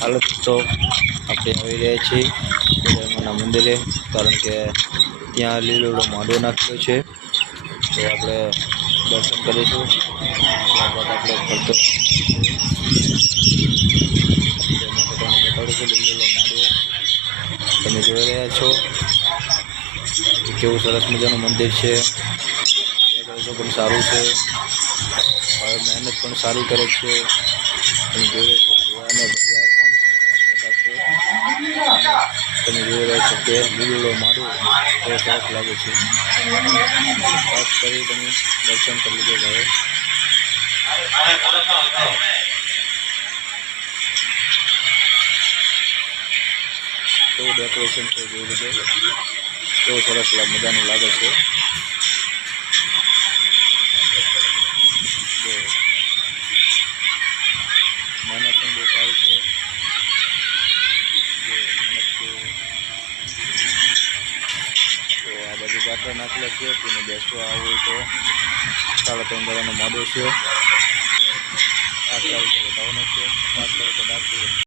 હાલો દોસ્તો, આપણે આવી રહ્યા છીએ ખોડિયારમાંના મંદિરે, કારણ કે ત્યાં લીલોડો માંડવો નાખેલો છે. તો આપણે દર્શન કરીશું. ત્યારબાદ આપણે ફરતો બતાડું છું. લીલોડો માંડવો તમે જોઈ રહ્યા છો. કેવું સરસ મજાનું મંદિર છે. ડેકોરેશન પણ સારું છે. હવે મહેનત પણ સારી કરે છે. તમે જોઈ રહ્યા છો કે લીલોડો માંડવો કેવો સરસ લાગે છે. ખાસ કરી તમે દર્શન કરી લીધો હવે. કેવું ડેકોરેશન છે જોઈ લીધો. કેવું સરસ મજાનું લાગે છે. મહેનત પણ બહુ સારી છે. તો આ બાજુ ગાટર નાખેલા છે. તેને બેસવા આવવું હોય તો 3.5 ગળાનો માંડવો છે. 8 તારીખે વધારવાનો છે. 5 તારીખે ડાક